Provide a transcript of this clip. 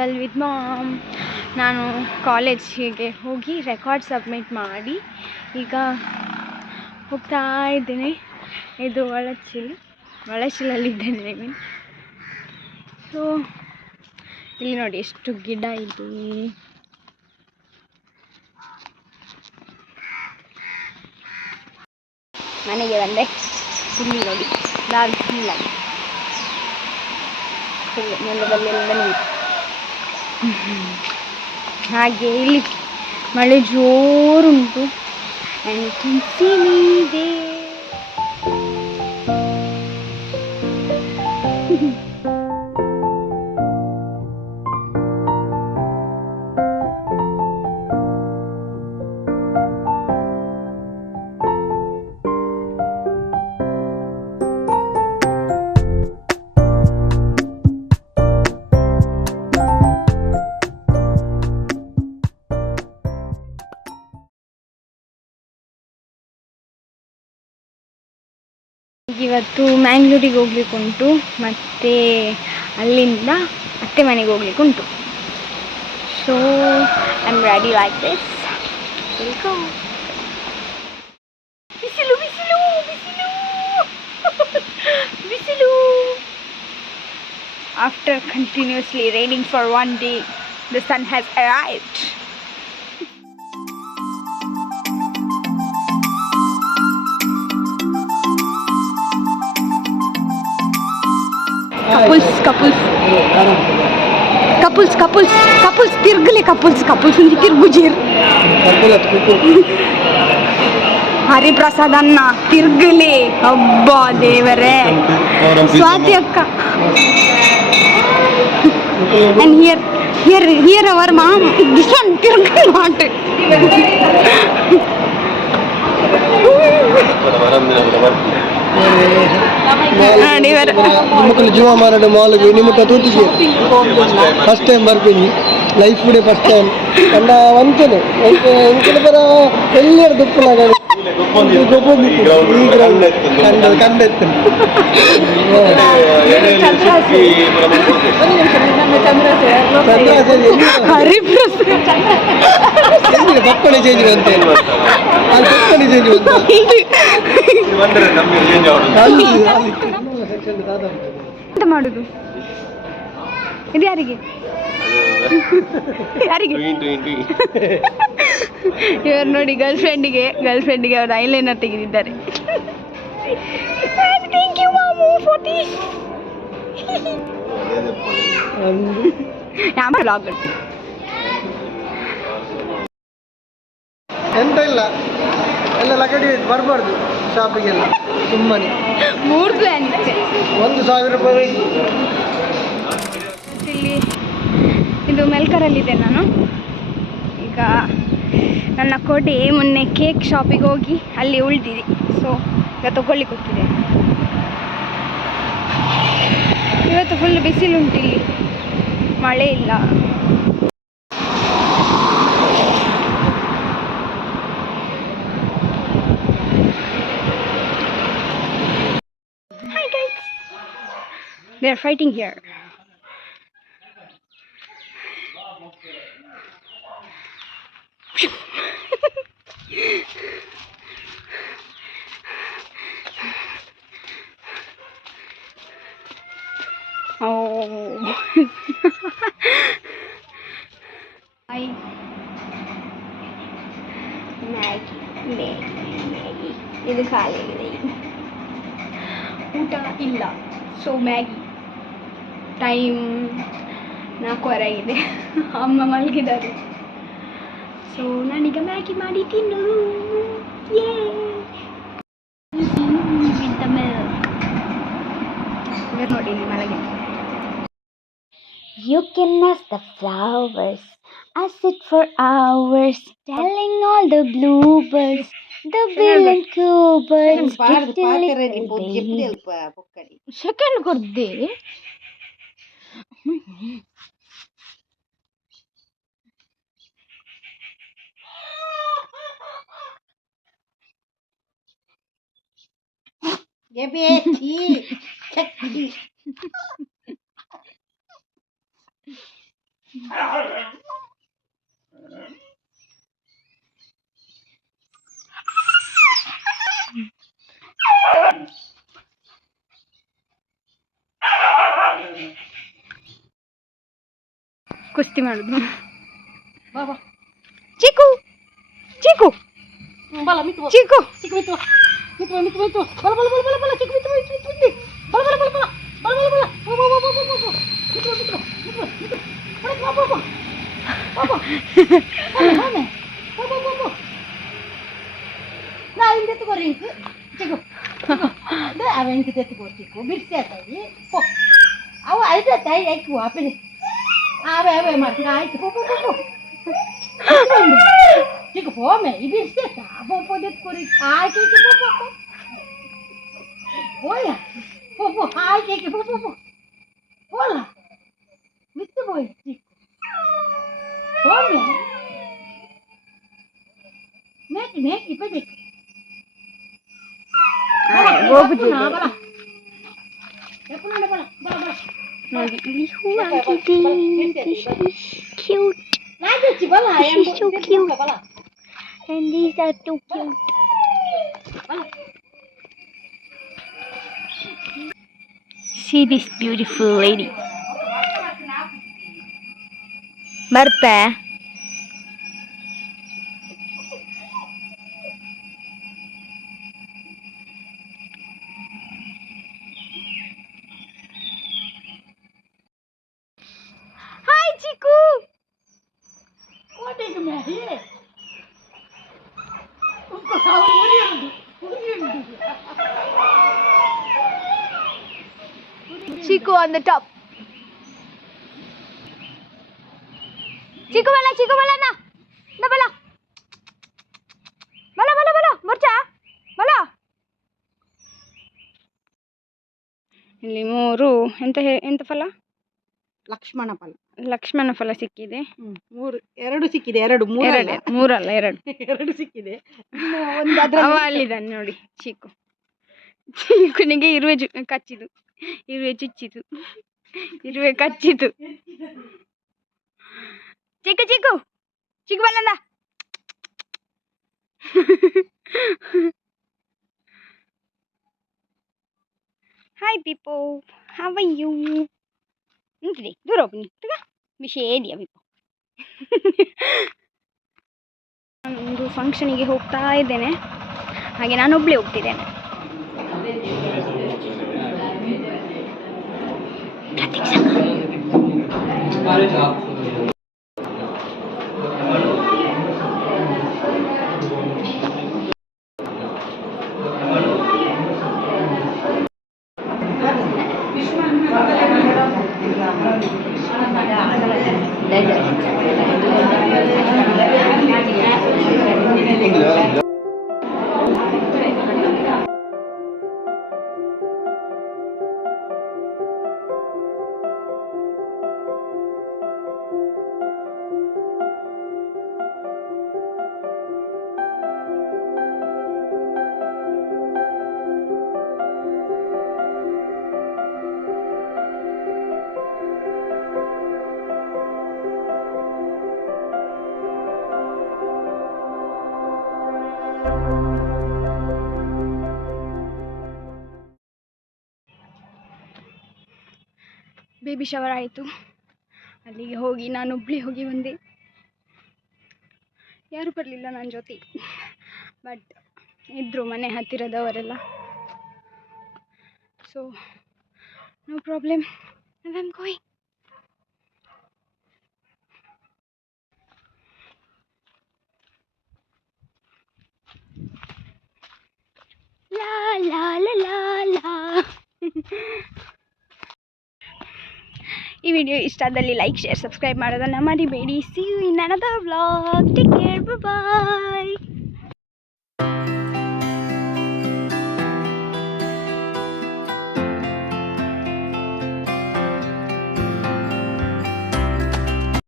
Usual with ma'am. ನಾನು ಕಾಲೇಜಿಗೆ ಹೋಗಿ ರೆಕಾರ್ಡ್ ಸಬ್ಮಿಟ್ ಮಾಡಿ ಈಗ ಹೋಗ್ತಾ ಇದ್ದೇನೆ. ಇದು ಒಳಚಿಲಲ್ಲಿದ್ದೇನೆ. ಐ ಮೀನ್ ಸೊ ಇಲ್ಲಿ ನೋಡಿ ಎಷ್ಟು ಗಿಡ ಇದೆ. ಮನೆಗೆ ಬಂದೆ. ಇಲ್ಲಿ ನೋಡಿ ಲಾಲ್ ಕಿಲ್ಲ ನೆಲದಲ್ಲೆಲ್ಲ ನೀರು. ಹಾಗೆ ಇಲ್ಲಿ ಮಳೆ ಜೋರುಂಟು. And you can see me there. ಇವತ್ತು ಮ್ಯಾಂಗ್ಳೂರಿಗೆ ಹೋಗ್ಲಿಕ್ಕೆ ಉಂಟು, ಮತ್ತು ಅಲ್ಲಿಂದ ಅತ್ತೆ ಮನೆಗೆ ಹೋಗ್ಲಿಕ್ಕೆ ಉಂಟು. So I am ready like this. Welcome. ಬಿಸಿಲು ಬಿಸಿಲು ಬಿಸಿಲು ಬಿಸಿಲು. After continuously raining for 1 day, the sun has arrived. Couples ತಿರ್ಗಲೆ ಕಪಲ್ಸ್ ತಿರ್ಗುಜೀರ್ ಹರಿಪ್ರಸಾದ್ ಅನ್ನ ತಿರ್ಗಲೆ. ಹಬ್ಬ ದೇವರೇ. ಸ್ವಾತಿ ಅಕ್ಕ. and here our mom this one ತಿರ್ಗಲೆ ಮಾಟೆ. ನಿಮ್ಮಕ್ಕಳು ಜೀವ ಮಾರಾಟ ಮಾಲ್ಗೆ ನಿಮ್ಮಕ್ಕ ತೋತಿಸಿ ಫಸ್ಟ್ ಟೈಮ್ ಬರ್ತೀನಿ ಲೈಫ್ ಬಿಡಿ ಫಸ್ಟ್ ಟೈಮ್ ಕಂಡ ವಂತೇನೆ ಎಂಕಡೆ ಬರ ಎಲ್ಲರ ದುಪ್ಪಲಾಗ ಕಂಡೆತ್ತೇನೆ. ಪಪ್ಪಣಿ ಚೇಂಜ್ ಅಂತ ಪಪ್ಪಣಿ ಚೇಂಜ್ ಎಂತ ಮಾಡುದು ಇದು ಯಾರಿಗೆ ಇವರು ನೋಡಿ ಗರ್ಲ್ ಫ್ರೆಂಡಿಗೆ ಅವರು ಐಲೈನರ್ ತೆಗೆದಿದ್ದಾರೆ. ಥ್ಯಾಂಕ್ ಯು ಮಾಮು ಫಾರ್ ದಿಸ್. ಎಂತ ಇಲ್ಲ ಎಲ್ಲ ಲಗಡಿ ಬರಬಾರ್ದು ಶಾಪಿಗೆಲ್ಲ ಸುಮ್ಮನೆ 3 ಪ್ಲಾನ್ ಇತ್ತೆ. 1,000 ರೂಪಾಯಿ. ಇಲ್ಲಿ ಇದು ಮೆಲ್ಕರಲ್ಲಿದೆ. ನಾನು ಈಗ ನನ್ನ ಕೋಟೆ ಮೊನ್ನೆ ಕೇಕ್ ಶಾಪಿಗೆ ಹೋಗಿ ಅಲ್ಲಿ ಉಳಿದಿದೆ. ಸೊ ಈಗ ತಗೊಳ್ಳಿಕ್ಕೆ ಹೋಗ್ತಿದೆ. ಇವತ್ತು ಫುಲ್ ಬಿಸಿಲುಂಟು, ಇಲ್ಲಿ ಮಳೆ ಇಲ್ಲ. Hi guys, they are fighting here. Oh. Hi. Maggie. ಇದು ಖಾಲಿಯಾಗಿದೆ. ಊಟ ಇಲ್ಲ. So Maggi. ಟೈಮ್ 4 ಆಗಿದೆ. ಅಮ್ಮ ಮಲಗಿದ್ದಾರೆ. ಸೊ ನಾನೀಗ ಮ್ಯಾಗಿ ಮಾಡಿ ತಿನ್ನೋದು. ನೋಡಿ ಇಲ್ಲಿ ಮಲಗಿದೆ. You can ask the flowers, I sit for hours, telling all the bluebirds, the bill and cowbirds. Second ಕೊಡ್ದೆ. ಕುಸ್ತಿ ಮಾಡುದು. ಚಿಕ್ಕು ಚಿಕ್ಕು ಚಿಕ್ಕು ಅವು ಐತಾಯಿ ಆಯ್ತು ಆಪೆ ಆವೆ ಆವೆ ಮಾಡ್ತೀನಿ ಆಯ್ತು ಚಿಕ್ಕ ಹೋಮೆ ಇದು ಇಷ್ಟೇ ಪೋಪೋದೆತ್ಕೊರಿ ಆಯ್ಕೆ ಪೋಪ ಹೋಯ ಪೋಪೋ ಆಯ್ಕೆ ಪೋಪೋ ಹೋಲ ಮಿತ್ತು ಹೋಯ್ ಚಿಕ್ಕ ಹೋಮೆ ಮೇಕಿ ಮೇಕಿ ಪೆದೆಕ್ ನೋಡಿ ಇಲ್ಲಿ ಹೂ ಆಗಿದೆ. This is cute. This is so cute. And these are too cute. See this beautiful lady. ಬರ್ತೆ hi Chikku. Chico on the top. Chico bala na. Na bala. Bala. Murcha. Bala. ಇಲ್ಲಿ 3 ಎಂತ ಫಲ? ಲಕ್ಷ್ಮಣ ಫಲ ಸಿಕ್ಕಿದೆ. 2 ಸಿಕ್ಕಿದೆ. 2 ಸಿಕ್ಕಿದೆ. ಅವ ಅಲ್ಲಿದ್ದಾನೆ ನೋಡಿ ಚಿಕ್ಕುನಿಗೆ ಇರುವೆ ಕಚ್ಚಿತು. ಇರುವೆ ಚುಚ್ಚಿತು. ಇರುವೆ ಕಚ್ಚಿತು. ಚಿಕ್ಕು ಬಲ್ಲಂದ. Hi peepo, how are you? ನಿಂತಿದೆ ದೂರ ಹೋಗಿ ತಗ ವಿಷಯ ಇದೆಯಾ ಪೀಪೋ. ಒಂದು ಫಂಕ್ಷನಿಗೆ ಹೋಗ್ತಾ ಇದ್ದೇನೆ, ಹಾಗೆ ನಾನು ಒಬ್ಬಳೇ ಹೋಗ್ತಿದ್ದೇನೆ. ಬೇಬಿ ಶವರ್ ಆಯಿತು. ಅಲ್ಲಿಗೆ ಹೋಗಿ ನಾನು ಒಬ್ಬಳೇ ಹೋಗಿ ಬಂದೆ. ಯಾರೂ ಬರಲಿಲ್ಲ ನನ್ನ ಜೊತೆ, ಬಟ್ ಇದ್ದರು ಮನೆ ಹತ್ತಿರದವರೆಲ್ಲ. So no problem, I am going. ಲಾ ಲಾ ಲಾ ಲಾ ಲಾ. ಈ ವಿಡಿಯೋ ಇಷ್ಟ ಆದಲ್ಲಿ ಲೈಕ್, ಶೇರ್, ಸಬ್ಸ್ಕ್ರೈಬ್ ಮಾಡೋದನ್ನು ಮರಿಬೇಡಿ. See you in another vlog. Take care. Bye bye.